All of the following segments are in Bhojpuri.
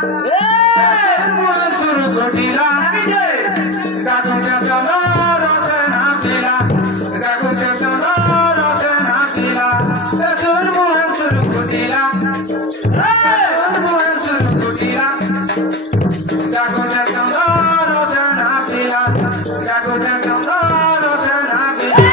सुर घोटीला गागुच्या चला रचना केला गागुच्या चला रचना केला सुर मोहन सुर घोटीला सुर घोटीला गागुच्या चला रचना केला गागुच्या चला रचना केला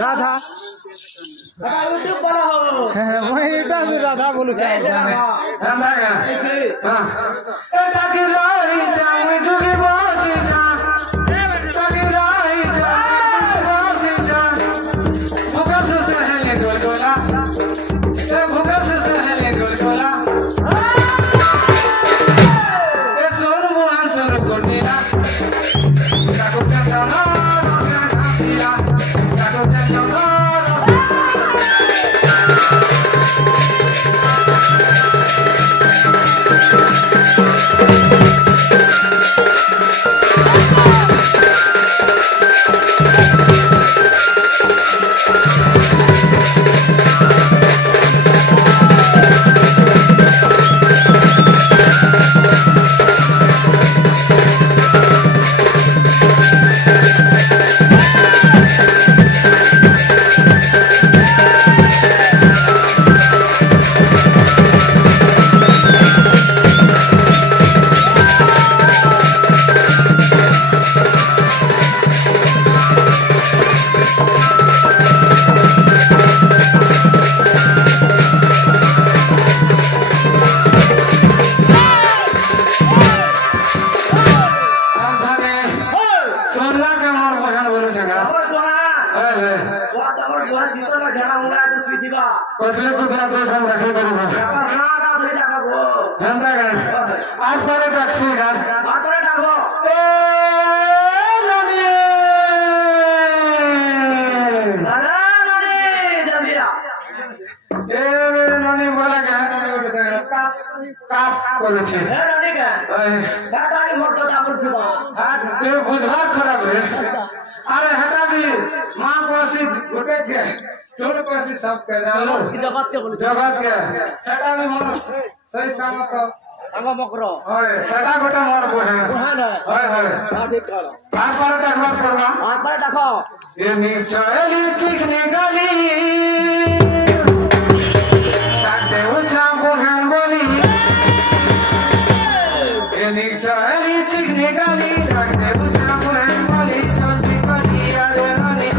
राधा वही राधा बोलू बुधवार खराब है अरे हटा भी माँ को छूटे थे चोर को सब कर डालो जगत के सटा भी सही सामत आंगा मकरो ओए सटा गोटा मार को है ओए ओए ठीक कर हाथ पर टाकवा करवा हाथ पर टाको ये नीचली चिकनी गली काटे उछा बुहान बोली ये नीचली चिकनी गली काटे उछा बुहान बोली चलती पली अरे हनी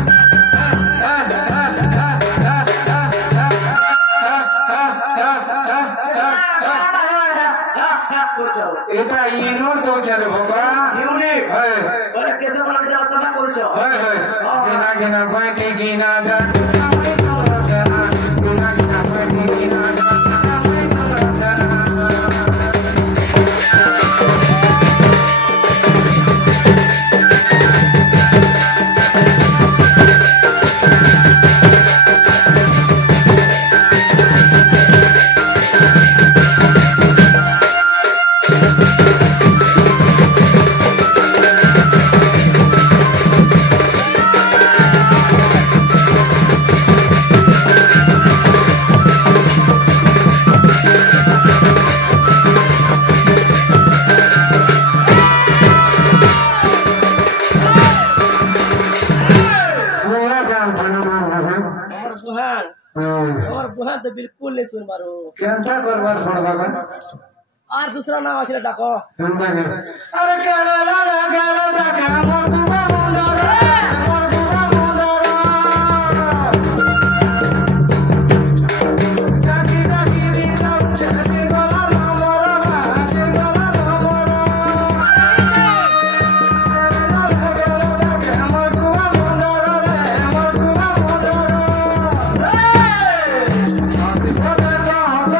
এটা ইনোর দোছারে বাবা ইউনিক হয় বলে কেসে বলা যায় তো না বলছো হয় হয় গিনা গিনা বাইতে গিনা দা সামনে করছনা গিনা গিনা বাইতে গিনা দা সামনে করছনা तो बिल्कुल नहीं सुन मारो कैंसा करवार पड़वा का और दूसरा नाम आछले डाको अरे केला डाके मोर दुबा मुंडरा मोर दुबा मुंडरा जाकी जाकी दी सब चली गोला मोरा जाकी गोला मोरा मोर दुबा मुंडरा मोर दुबा मुंडरा आसी फोटा होता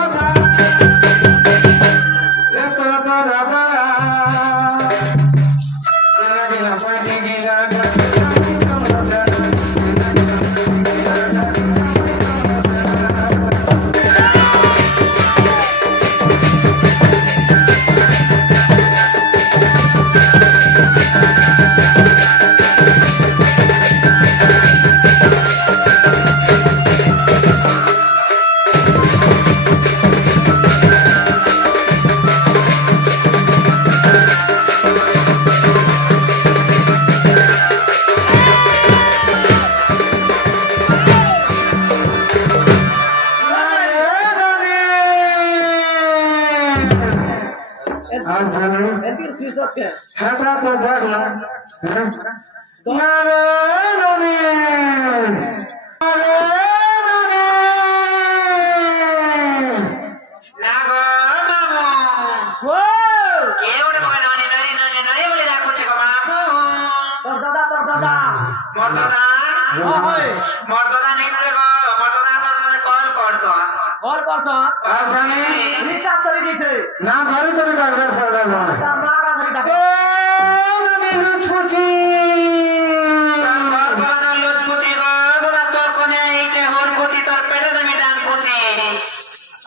एतिर शीर्षक के हेटा तो देख लो नारे ननी नारे ननी नागो मामू हो एवढे मग नानी नानी नानी नानी बोले ना कुछ को मामू तोर दादा मर्दादा ओय मर्दादा निसे को मर्दादा साथ में कॉल करছো और परसो आप जाने नीचा सरी दी छे ना धरी धरी डाक्टर पड़ा लो तार नागा धरी डाको ननी लुचपुची मर्दादा लुचमुची गो दादा तोर कोने आइছে होर कुची तोर पेटे दमी डान कुची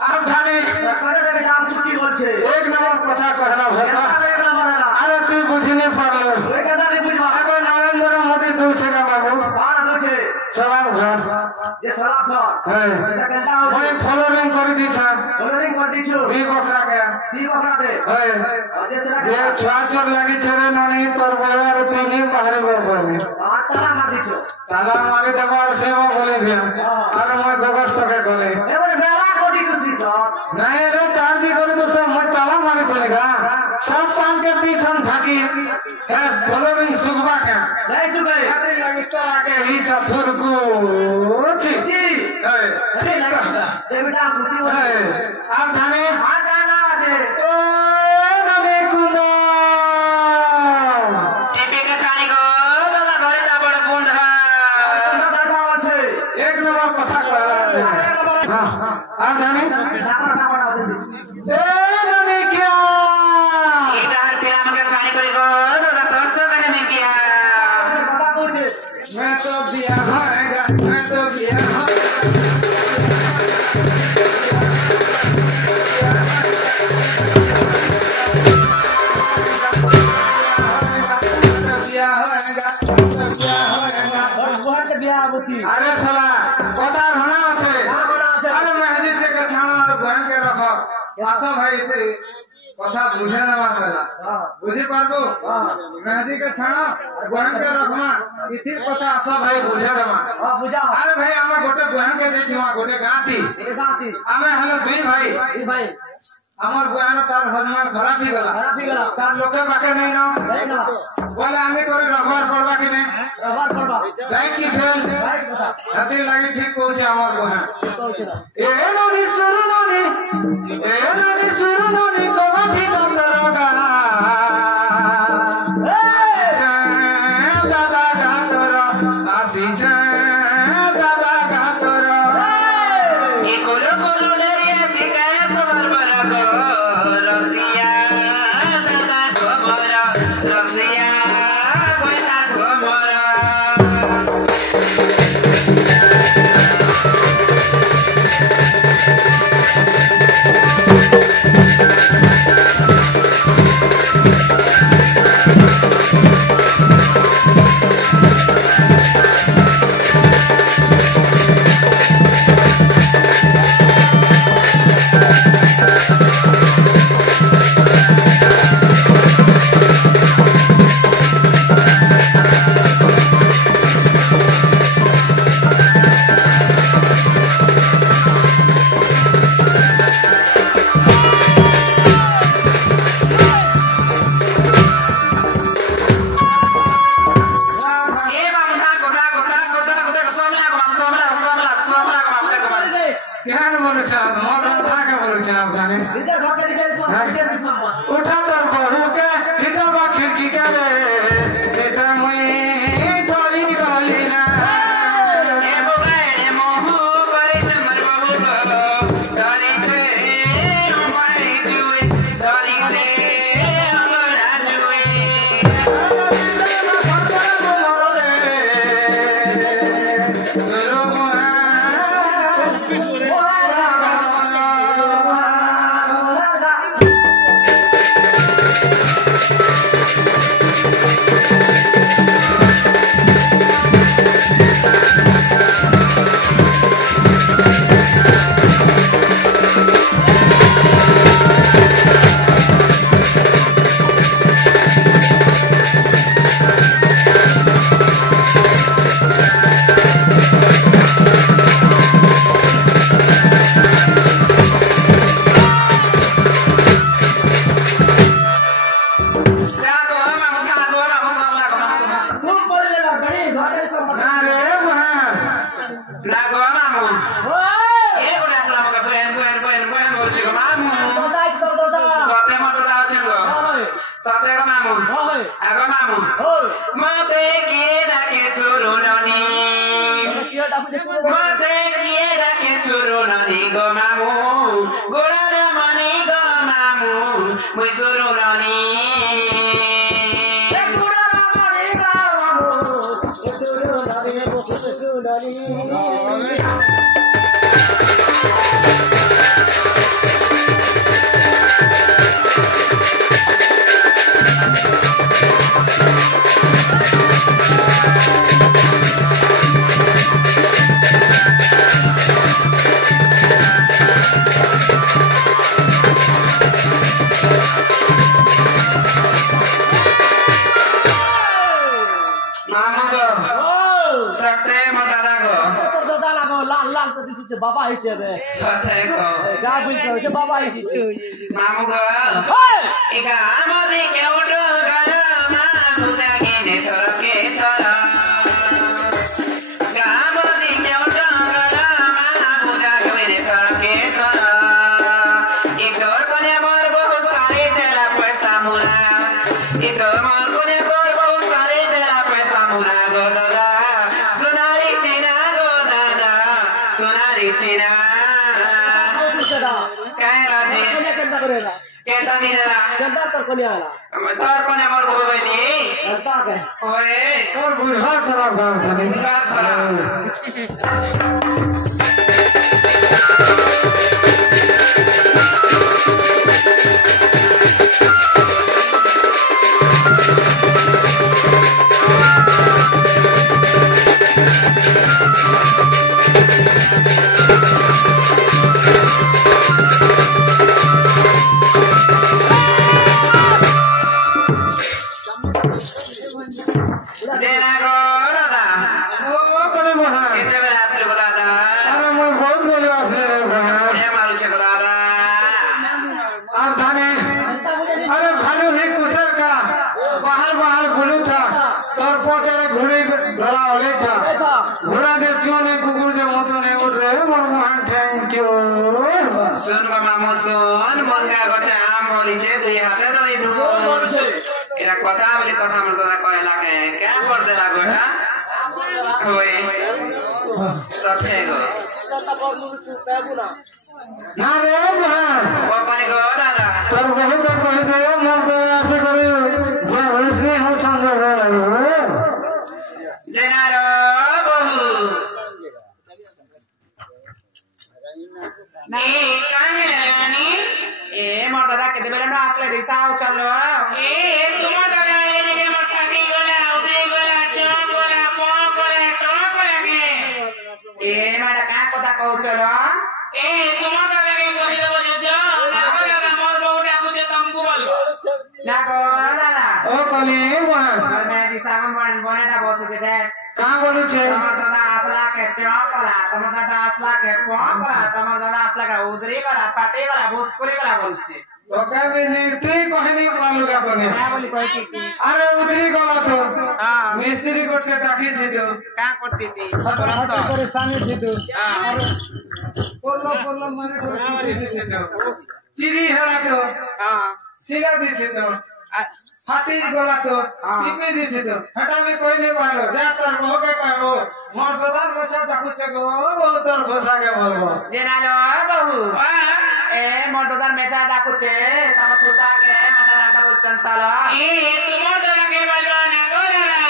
आप जाने करे के नाम कुची बोलछे एक नंबर कथा कहला भला एक नंबर है अरे तू बुझने पारलो एक कदा नहीं बुझवा अगर नरेंद्र मोदी दूर से का बाबू बाण दोछे सलाम घर जे सलाम कर है এটা কেনটা হচ্ছে मैं फॉलोइंग कर दी था ফলোরিং করে দিছো भी बकरा गया কি বকরা दे है যে সেটা जे छाचर लगी छरे ननी पर बयार तीनी बाहर बरबनी আর তারা মার দিছো ताला मारे दबार सेवा बोले थे अरे मैं गोगस टके बोले এবারে বেলা কোটি খুশি সব नहीं रे चार दी करे तो सब मैं ताला मारे चलेगा सब पान के पीछे भागी है फॉलोइंग सुगवा के नहीं सुबह आदि लगी तो आके ही चतुर को छी जी है अरे नहीं যে বেটা খুশি है হয়ে आप जाने আর গানা আছে ओ नने कुंदा টিপে কে ছানি গো দাদা ঘরে যা বড় বুंद है দাদা আছে एक नंबर कथा कहला हां आप जाने সাপড়া সাপড়া আছে ए नने क्या এটা আর পিরা আমাকে ছানি করি গো দাদা তোর সঙ্গে আমি কি কথা বলছে मैं तो दिया होएगा मैं तो दिया होएगा बहुत बिया होती अरे साला कथा होना আছে अरे मेहदी से के छाना और बहन के रखो आशा भाई से কথা বুঝে নেওয়া পড়া বুঝি পারবো মেহদি के छाना बहन के रखमा इथिर কথা आशा भाई बुझे देमा हां बुझाओ अरे भाई আমরা গোটে बहन के देखिमा গোটে গাঁতি এটা গাতি আমি হলো দুই ভাই এই ভাই আমার বয়ান তার হজমান খারাপ হয়ে গেল খারাপ হয়ে গেল তার লোকে বাকে নাই না তাই না বলে আমি তোরে রবার পড়বা কিনে রবার করবা রাইট কি ফেল রাইট কথা হাতে লাগি ঠিক পৌঁছে আমার বয়ান কইছে না এ নদী সুর নদী এ নদী সুর নদী কবাটি কতরগা দাদা গাতর আসিছে দাদা গাতর এই কোলো কোলো ডরিয়া শিকায় তোমার বড় গো রসিয়া দাদা গো বড় রসিয়া বড় গো বড় Thank सावधानी इधर घर के नीचे उठा तर बहू के हिटवा खिड़की के रे सीता मुई थोड़ी निकाली ना ए बोगाए मोहू करे चमर बाबू गाड़ी छे हमारी जुए गाड़ी छे हमारा जुए खूब बोल लेला बड़ी घर के सब अरे वहाँ Lagu mamu. ओए Eh udah selama ke poin bocil mamu. दादा कर दादा Sote mau tahu cenggo. ओए Sote ke mamu. ओए Aku mamu. ओए Mate kira ke suruh noni. किया डाक दे Mate kira ke suruh noni go mamu. Gula mani go mamu. Mui suruh noni. Mamu go. Sote mau tahu go. लाल लाल तो दिसुचे बाबा हिचे रे Sote go. का बुझे बाबा हिचे Mamu go. ओए Ika amadi ke udu gara mamu dagine toroke toro. Ika amadi ke udu gara mamu dagine toroke toro. Itor kone mor bahu sari tela paisa mula. Itor mor kone mor bahu sari tela paisa mula go dada. Sunari china go dada. Sunari china. Kaila ji. कोने केंदा करेला Kenta dinera. केंदा तर कोने आला Tor kone mor bahu bani. केंदा के Oye. और बुझार खराब काम था Bukan kharaab. Dena gorada. वो करे वहाँ Kita berhasil gorada. अरे मैं बहुत बोले वासले रे वहाँ Dia malu cek gorada. अब थाने अरे भालू ही कुसर का बाहर बाहर बुलू था तोर पोचे घोड़े गला ओले था घोड़ा जे क्यों ने कुकुर जे मोतो ने उड़ रहे मोर Mohan thank you Sun ko mamu sun. Monga baca am boli cek tu ya hati dari tu. Ira kota beli kota mertua kau elak eh. Kaya porde lagu ha? Oye. Sapego. ना रे वहाँ Pokoknya gorada. तोर बहुत कहे गयो मोर को ऐसे करे जे इसमें हम समझ रहे हैं Dena ro bohu. Ni. मोर दादा के देबे ना आफले रिसा हो चलो Cuma kata ini ke merpati gola, udai gola, jom gola, po gola, to gola ke. माडा का কথা কও চলো Cuma kata ke boleh boleh jom. Aku kata mau bawa aku je tangguh bal. ना को दादा ओ कली मुहा और मैं दिशागम बनेटा बोलते थे कहाँ बोलू छे तमर दादा आपला के चौकला तमर दादा आपला के पोकला तमर दादा आपला का उदरी करा पाटे करा भोजपुरी करा बोलछे तो कभी नीति कहनी बोलू का बने क्या बोली कोई की अरे उतरी गला तो हां मिस्त्री कोट के टाकी थी तो का करती थी हट परेशानी थी तो पोलो मारे को चिरी हला तो हां सिला दी थी तो हाथी गला तो टिपी दी थी तो हटा में कोई नहीं पालो जातर हो के कहो मोर सदा बसा चाकू चको बहुत और बसा के बोलबो जेनालो बहू ए मोर दादा मेचा डाकू छे तम पुता के मोर दादा बोल चंचल ए तुमर दादा के बोलबो ना गो दादा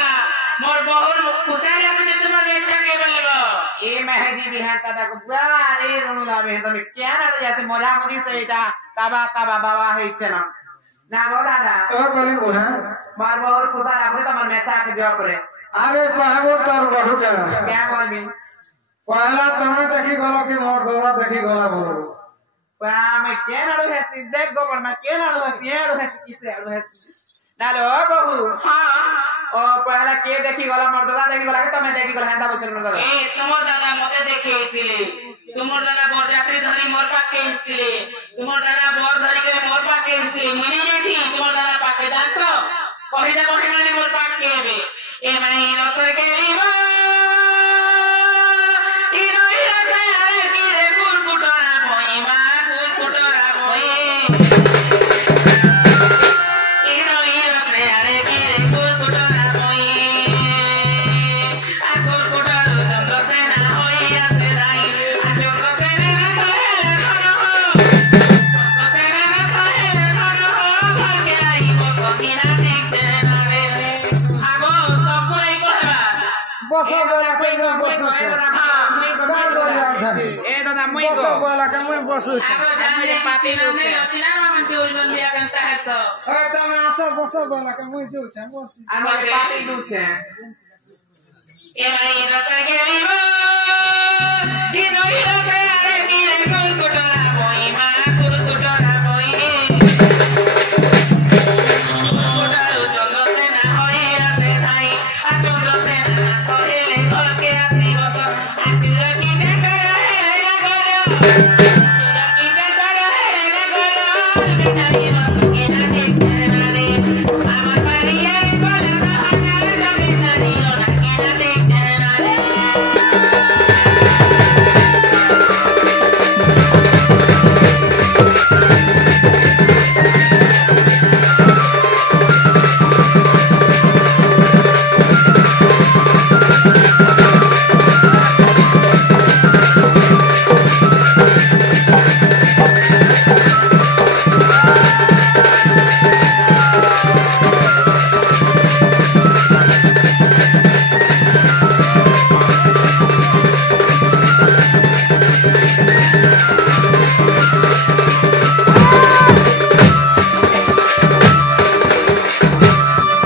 मोर बहुर पुसाले मुझे तुमर बेचा के बोलबो ए महजी बिहान दादा को बारे रोनु लावे तमे क्या नड जैसे मोला मुदी से एटा काबा बाबा है छे ना गो दादा तो कली मुहा मार बहुर पुसा डाकू तमर मेचा के जॉब करे अरे कहबो तोर बहुत क्या बोलबी पहला तमे देखी गलो कि मोर दादा देखी गला बोल मैं क्या नडो है सीधे गोबर में क्या नडो है येडो है किसे नडो है नालो बहू हां ओ पहला के देखी गला मोर दादा देखी गला के तमे देखी गला हेता बोल मोर दादा ए तुमर दादा मते देखैतिले तुमर दादा बर यात्री धरी मोर पाके हिसले तुमर दादा बर धरी के मोर पाके हिसले मुनी जेठी तुमर दादा पाके जानतो कहि दे बहि माने मोर पाके हेबे ए माई रसर के लीबो ई नई राता अरे कीरे गुरगुटरा भई मा गुरगुटरा भई ई नई राता अरे कीरे गुरगुटरा भई आ गुरगुटरा चंद्रसेना होई आसे राई आ चंद्रसेना ना कहले धरो चंद्रसेना ना कहले धरो घर के आई बसकिना ठीक जेना रे आगो तो कुलाई कहबा बसो बोला के ए दादा मुई बसो बोला के मैं बसो आगो जाने पाती नहीं अछि ना मन तू जल्दी आगंता है सो ए तमे आसो बसो बोला के मैं जो छे बस आने पार्टी दू छे ए माई रता गेलीबो ई नई राता अरे कीरे गुरगुटरा भई मा गुरगुटरा भई गुरगुटरा चंद्रसेना होई आसे धाई आ चंद्रसेना कहले घर के आसीब तो आ चिरा की ने करा है ना करो चिरा की ने करा है ना करो बिनाई मसुके ना देखते ना रे আমার পারিয়ে বলে না না জানি জানি ওরা কেনা দেখতে না রে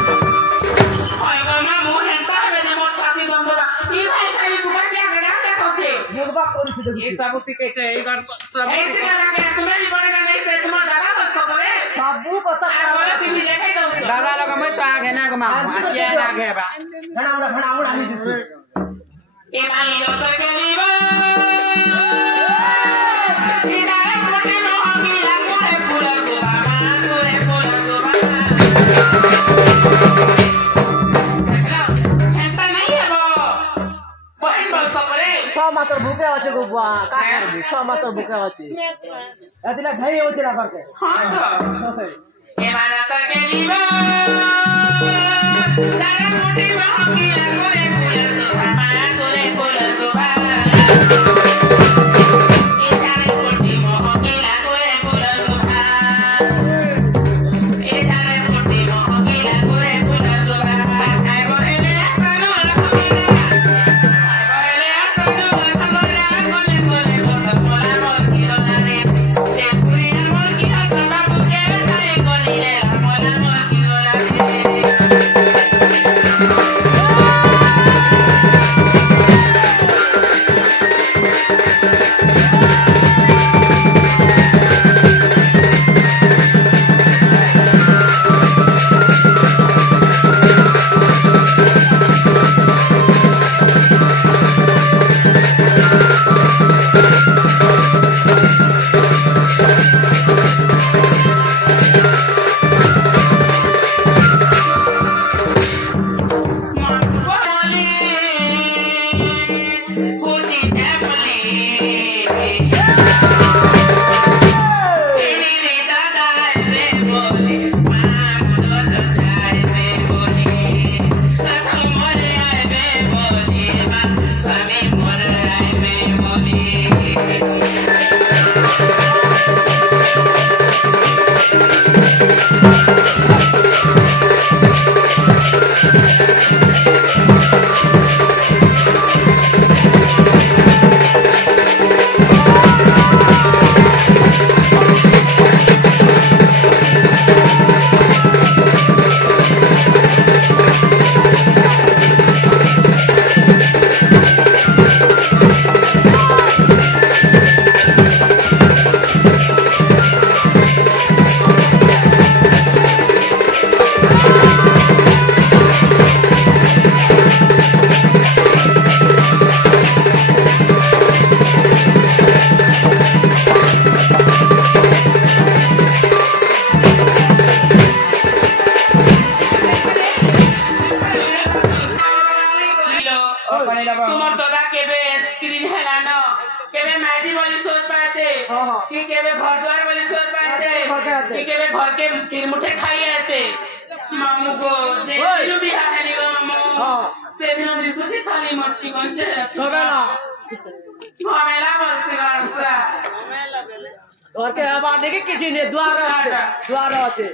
ওই গো মা মুহ হেনতা হবে যে মোর ছাতি দন্দরা ই ভাই খাই বুকা কে গড়া কে করতে बुढ़बा करी थी ये सब सीखे छे ई घर सब এই থেকে লাগে তুমি জীবনে না নেই সে তোমার দাদা বল করে सबू कथा আর বলে তুমি দেখাই দাও दादा लोग मैं तो आगे ना गमा क्या ना आगे बा घड़ा उड़ा नहीं दिसु এ মাই রতর গেলিবো ই দারে কোটে নহমি লাগরে ফুলের গোবা মা করে ফুলের গোবা হেনতা নাই হবো বহিন বল করে 6 मास भूखे আছে गुबा का करबी 6 मास भूखे আছে এদিলা ঘাই হচ্ছে না করতে হ্যাঁ তো এবার রতর গেলিবো দারে কোটে নহমি লাগরে ফুলের গোবা মা করে ফুলের গোবা ই দারে কোটে নহমি লাগরে ফুলের গোবা ই দারে কোটে নহমি লাগরে ফুলের গোবা খাই বহেলে আসনো লাগরে খাই বহেলে আসনো লাগরে কোলে কোলে কোসা কোলা মোর কি দোলারে সে পুরি মোর কি হাসা বাবু কে খাই কোলিলে মোলা মোর কি দোলারে आते के घर के तीन मुठे खाई आते मामू को दिन भी आने गो मामू से दिन दिसु से खाली मट्टी कंचे सवेला मामेला बस गारसा घर के आबाद के किसी ने द्वार আছে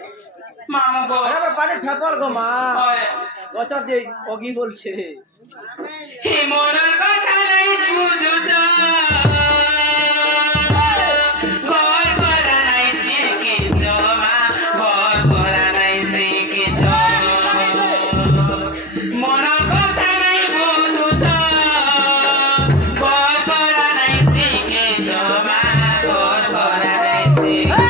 मामू को अरे पानी फेपल गो मा ओए গছর দে অগি বলছে হে মনের কথা নাই বুঝো চা ভয় করা নাই চিরকি জমা ভয় করা নাই চিরকি জমা মনের কথা নাই বুঝো চা ভয় করা নাই চিরকি জমা ভয় করা নাই চিরকি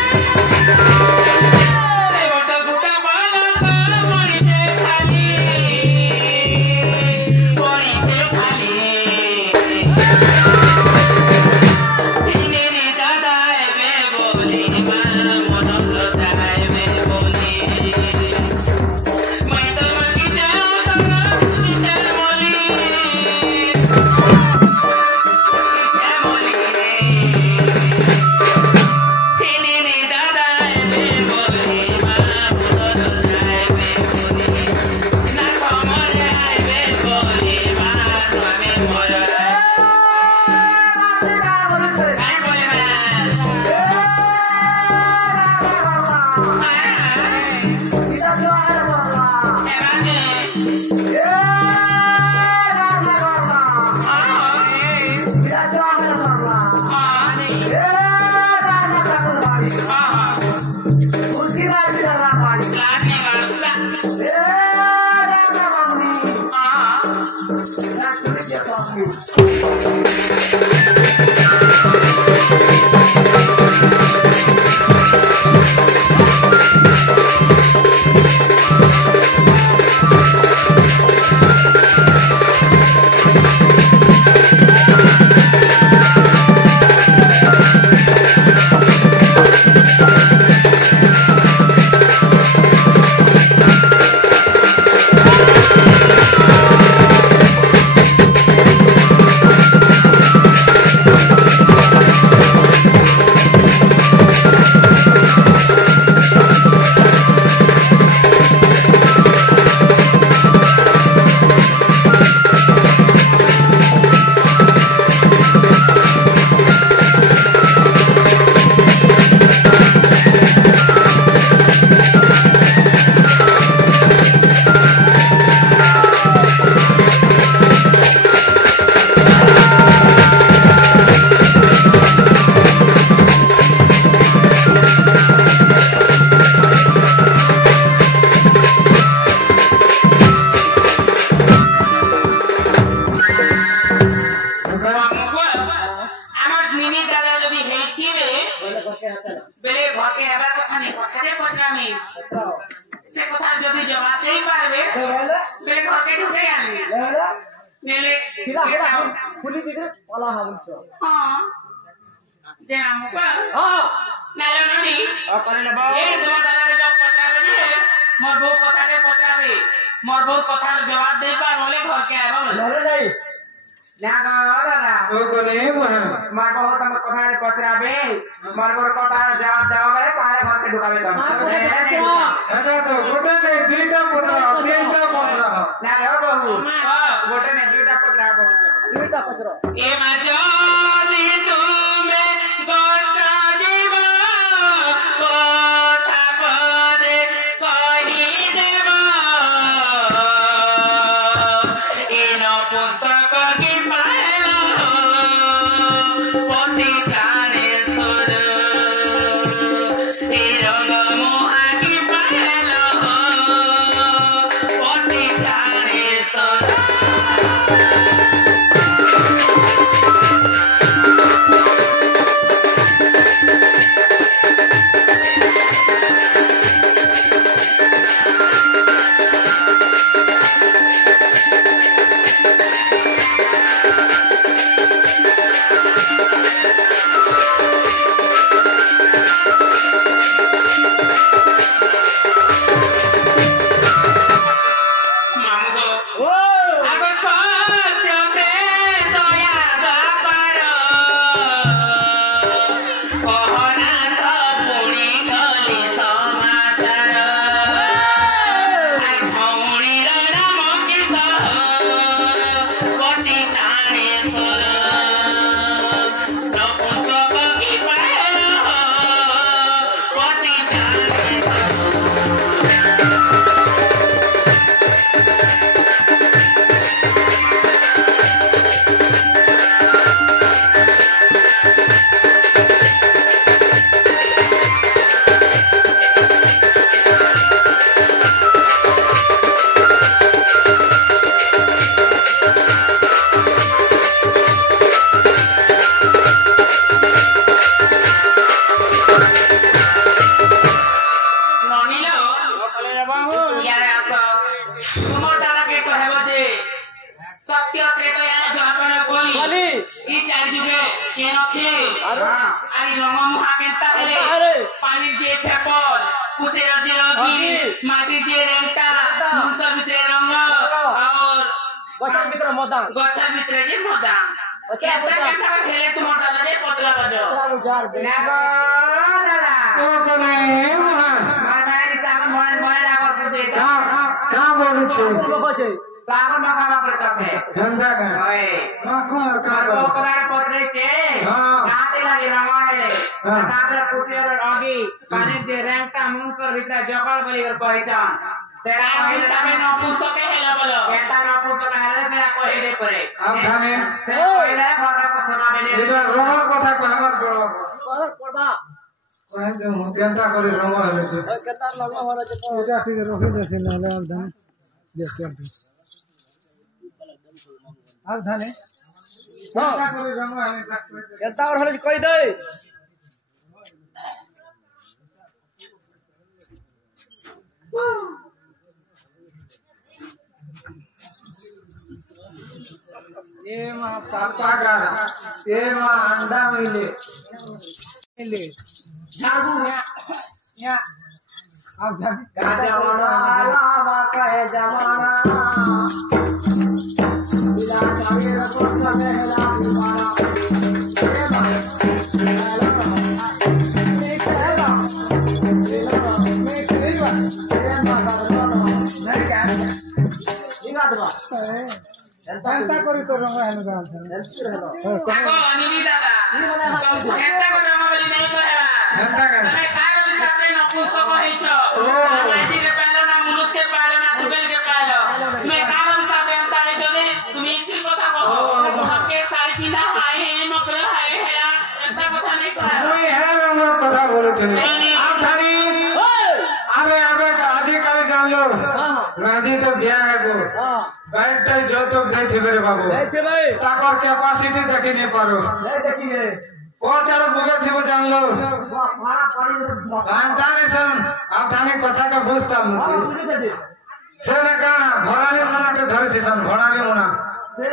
যে ফেপল কুসের যে অগি মাটির যে রেংটা মুনসার ভিতরে রঙ আর গছার ভিতরে মদান গছার ভিতরে যে মদান কেতা কেতা করে হেলে তোমার দাদা যে পচলা বাজো পচলা বুঝার না গো দাদা ও কোনে মহান আমার ভাই সাগর মনে না করতে দে কা বলছে কইছে সাগর মাখা করতে হবে ধন্দা কা ওই মাখমার কা আর কোদারে পত্রেছে কাতে লাগে রামাইলে কাতে কুসের অগি পানির যে রেংটা মুনসার ভিতরে জকল বলি করে কইছান সেটা হিসাবে নপুংসকে হেলে বলো এটা না পুত্র কালে সেটা কই দে করে আপনি সেটা কইলে ফটা পছনা বেনে এটা রঙের কথা কইবার বড় পড়বা কই যে কেনটা করে রঙ হয়েছে ওই কেতার লগ্ন হচ্ছে এটা ঠিক রখে দেছে নালে আর ধানে দেখতে আপনি আর ধানে কেনটা করে রঙ হয়েছে কেতার হলে কই দে ये मां पापा का ये मां अंडा मिले झागू या अब जाने का जमाना लावा कहे जमाना बिना चाहे रखो सबे हेला दीवाना ए भाई केनटा करी तो रंग है ना আগো নিলি দাদা কেতা করে রঙ বলি নাই করেবা केनटा का তুমি কার হিসাবে নপুংসক হইছো মাইদিকে পাইলো না মুনুষকে পাইলো না টুকেলকে পাইলো তুমি কার হিসাবে এন্তা হইছো নে তুমি ইতির কথা কहो তোমাকে শাড়ি কিনা হাই হে মকল হাই হেলা এন্তা কথা নাই করেবা कोई है रंग কথা বলতে आप धानी अरे अबे आजी काल जान लो राजी तो बिया है वो हां बैठे जो तो गई थी मेरे बाबू ऐसे भाई ताकर कैपेसिटी देखी नहीं पारो नहीं देखिए ओ चारो बुगे थी वो जान लो खाना पानी जानता नहीं सन आप धानी कथा का बुझता नहीं बुझे से ना कहना भरानी मना के धरे थी सन भरानी मना से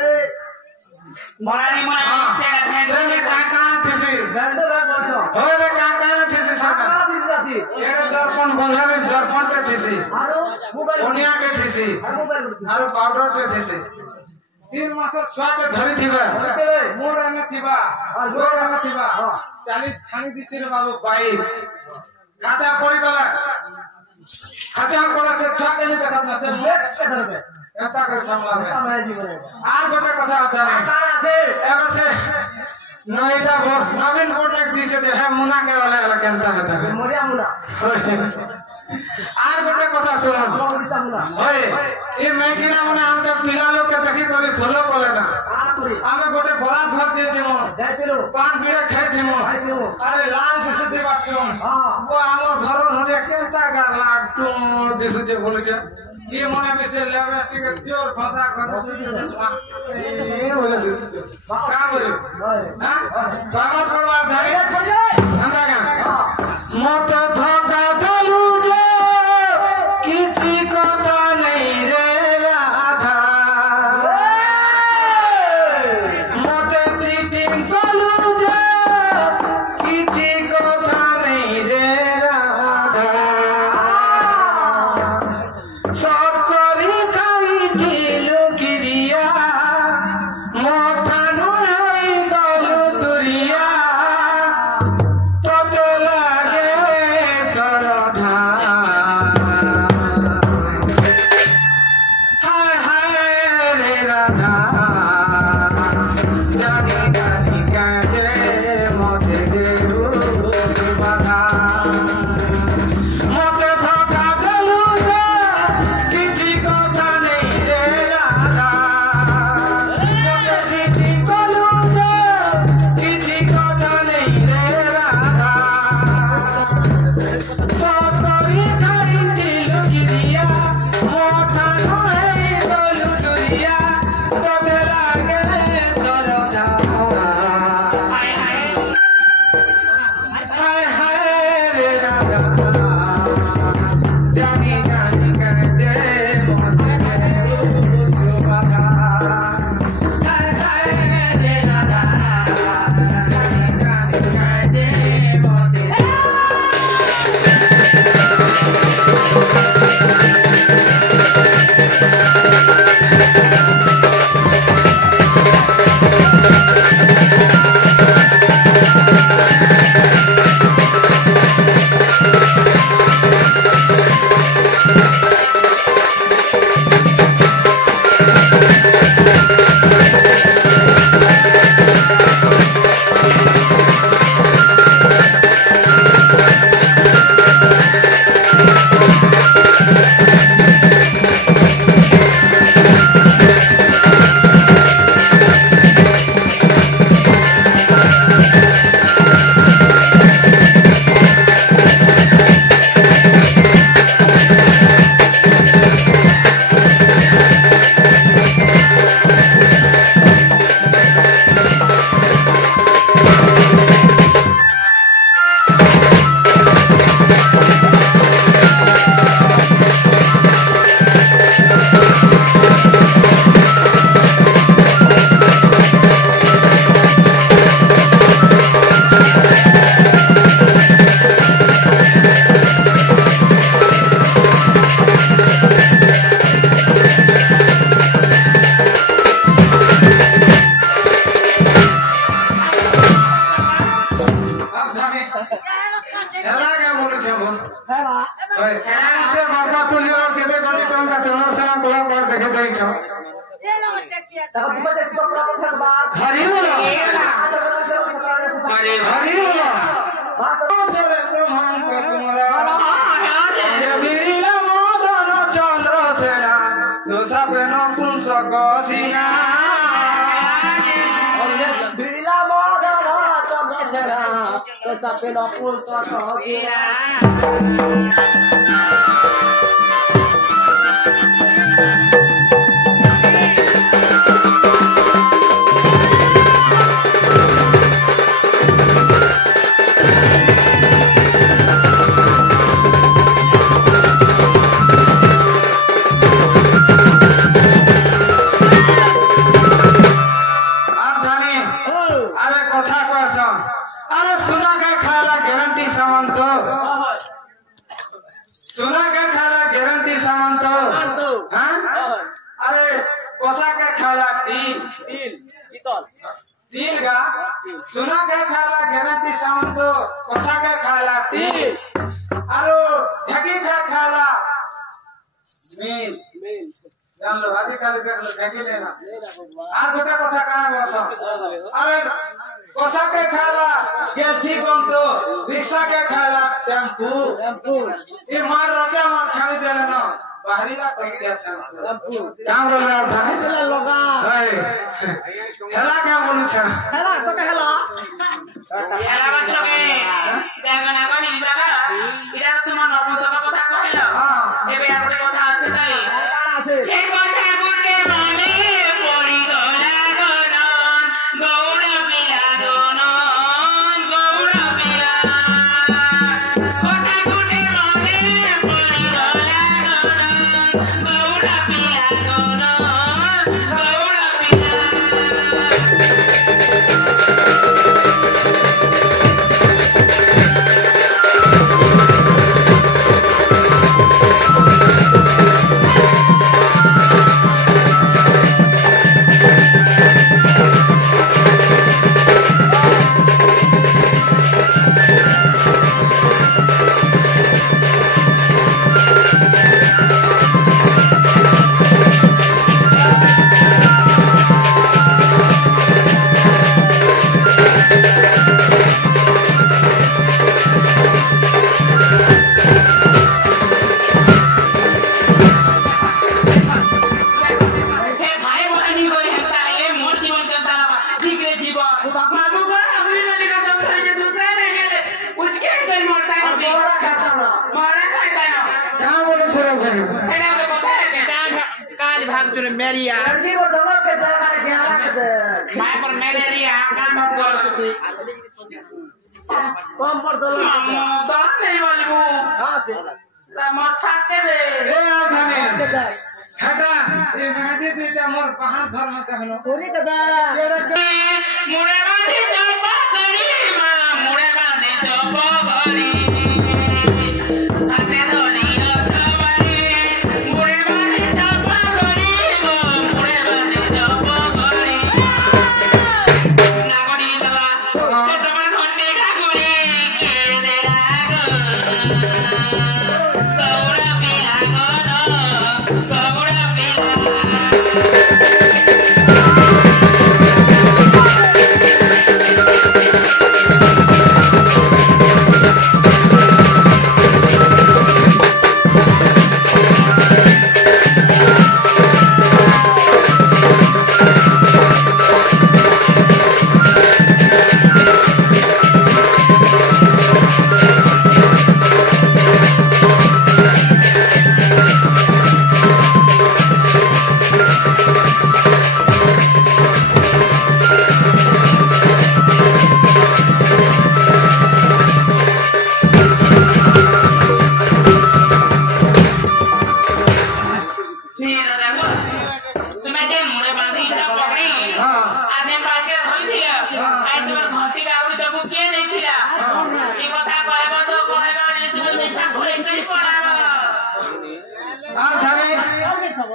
মরানি মনে সেটা ভেজ से ने का कहना थी सी गंडो का बोलছো हो रे का कहना थी सी सन आ दिस जाती एड़े दर्पण बंधारी दर्पण के थी सी आरो मोबाइल ओनिया के थी सी मोबाइल आरो पाउडर के थी सी 3 मास छुआ के धरी थीबा मोर आना थीबा मोर आना थीबा 40 छानी दिछि रे बाबू 22 खाता पड़ी गला खाता कोला से छुआ के नहीं देखा ना से लेट के धरबे एता कर सामला में मैं जी बोले आर गोटे कथा होता रे कान আছে एगो से नईटा वोट नवीन वोट एक दिसे जे है मुना के वाला वाला केनता होता है मोरिया मुना आर गोटे कथा सुनो मोरिया मुना ओए ये मैकिना मुना हम तो पिला लोग के देखी कभी फॉलो करे ना आ तुरी हमें गोटे बड़ा घर दे दिमो যাইছিল पान बीड़े खाई दिमो खाइथिमो। अरे लाल दिसे दे बात क्यों हां वो हमर घर हरे केनता गार लाग तू दिसे जे बोले छे ये मने में से लेवे टिकट प्योर भाषा ए बोले दिसे का बोले हां बाबा पड़वा धाई छोड़ जाए अंदा का मत धोखा दलू जे किछि कथा नहीं रे राधा मत चीटिंग दलू जे किछि कथा नहीं रे राधा सब करी खाई दिलु किरिया मथानु आई दलु तुरिया तत लागे सरधा हाय हाय रे राधा जानी जानी काजे मते देउ बाधा मते धोखा देलु जे किछि कथा नहीं रे राधा मते चिठी कलु जे किछि कथा नहीं रे राधा सब খেলা से बाबा तुलियो केते कोनी टंका चलो सना कोला कोला देखे देई छ তারপর দুবার দেখছি পুরো কথা বাদ हरी बोलो আচ্ছা বলো সব সকালে अरे हरी बोलो चले ब्रह्मन को कुमारा ये बिरिया मदन चंद्र सेना तो सपन पुंसक सीना বিড়লা মদন চন্দ্রশেরা তো সাপে নপুল সখীরা आप जाने अरे कथा कहस अरे सुना के खाला गारंटी सामान तो सुना के खाला गारंटी सामान तो हां अरे कोसा के खाला टील टील का सुना के खाला गारंटी सामान तो कोसा के खाला टील अरे झगी के खाला मील जान लो आजकल के झगी लेना আর গোটা কথা কানা বস আরে কোসা কে খালা কেলথি কম তো রিকশা কে খালা টেম্পু এ মার রাজা মার ছাড়ি দেলে না বাহিরা পয়সা টেম্পু কাম রলা ধানে চলে লগা ভাই খেলা কে বলছ খেলা তো খেলা এলা বাচ্চাকে দেগনা গনি দাদা এটা তোমার নবসভা কথা কইলো এবে আর একটা কথা আছে তাই আছে এই কথা গুটে মানে পড়ি দলা গনন গৌড়া পিলা গনন গৌড়া পিলা কথা গুটে মানে পড়ি দলা গনন গৌড়া পিলা গনন গৌড়া পিলা भाई बहनी बोले हता ये मोर जीवन करता ठीक रे जीवन बाबू को हमरी नदी का दम धर के दूसरा नहीं गेले उसके कोई मरता है বড় খাতা না मारा खाता ना क्या बोलो छोरे भाई एना तो पता है काज भाग चले मेरिया लड़की को जमा पे दरबार के आला के भाई पर मेरिया काम हम करो तुती कम पर दला तो नहीं बोलबू हां से मोर ठाक के दे ए आधाने छटा ये गादी दिते मोर पहाड़ धर्म कहलो कोनी कदा मुड़े बांधे चपा गरी मां मुड़े बांधे चपा गरी हाथे धरी रथवारी मुड़े बांधे चपा गरी मां मुड़े बांधे चपा गरी नागरी दला ए तमा घंटे का गुरी के दे लागो सौरा पिला गनो सौरा पिला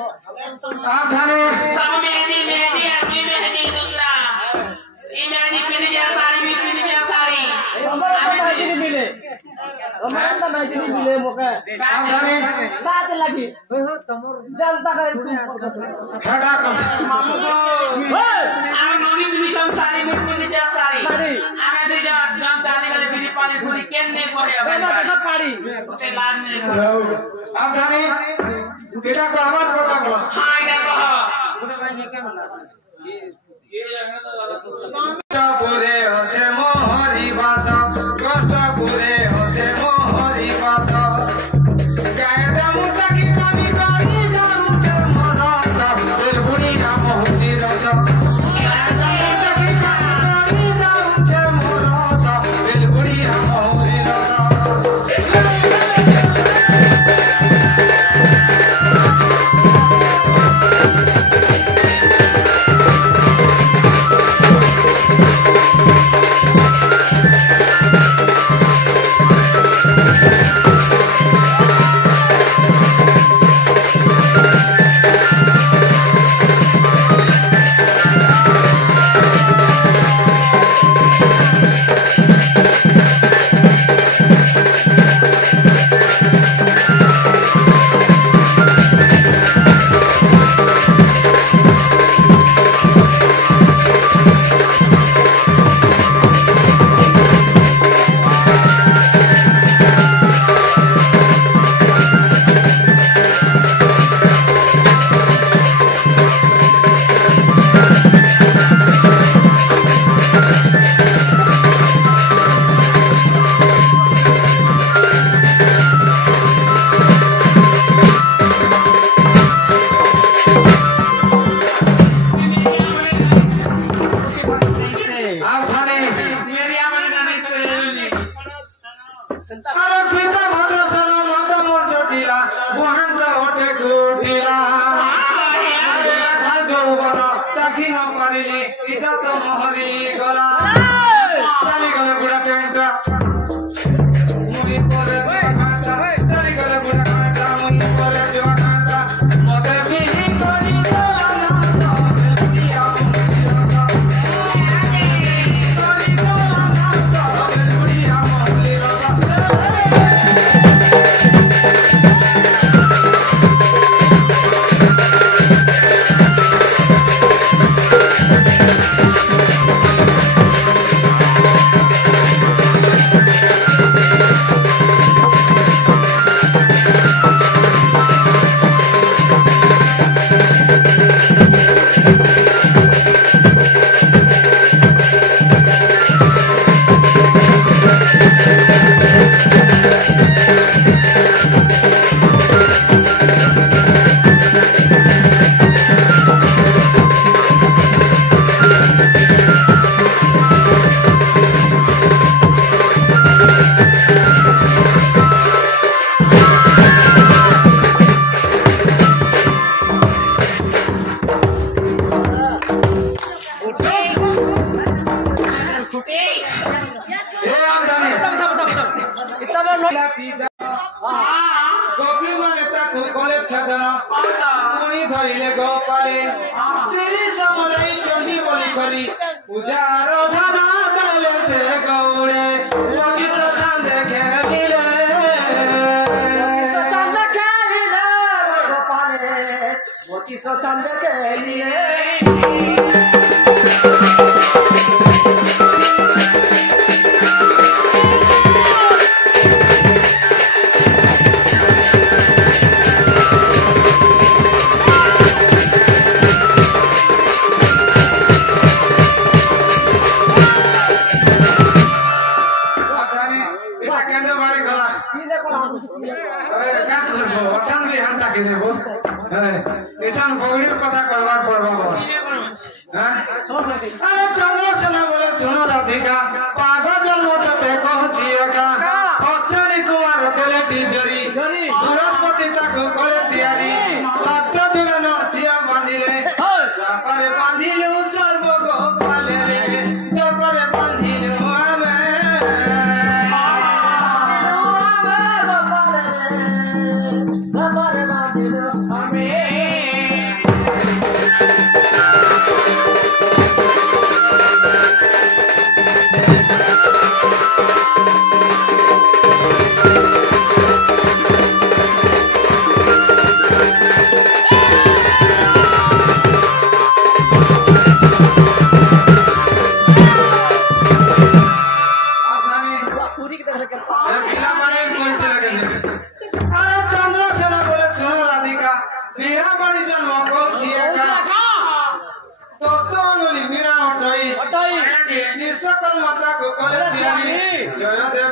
सावधानी सब मेहंदी मेहंदी आदमी मेहंदी दूसरा ये मेहंदी पहन गया साड़ी भी पहन गया साड़ी हमारा मेहंदी नहीं मिले আমার তো নাই জিনিস মিলে মোকে আমদানি বাদ লাগি जनता का হেডা মামু আমি ননি বুলি কাম সারি মুনি যা সারি আমি দুইটা গাম চালি গলে বিড়ি পানি খুলি কেনে করে আবার मैं देखा पाड़ी ওতে লান নেই আমদানি এটা কো আমার বড়া বলা হ্যাঁ এটা কহ কষ্টপুরে হচ্ছে মোহরি বাস কষ্টপুরে হচ্ছে মোহরি বাস গায়দা মুতাকি কামি কামি জানুছে মনস বেলগুড়ি নাম হচ্ছে রস গায়দা মুতাকি কামি কামি জানুছে মনস বেলগুড়ি নাম হচ্ছে রস चंद के लिए मीरा बड़ी बोलते लगे अरे चंद्रसेना बोले सुनो राधिका मीरा बड़ी जन्म को जिएगा तो सोनली मीरा उठाई हटाई निश्चकल माता को कले दिया जय देव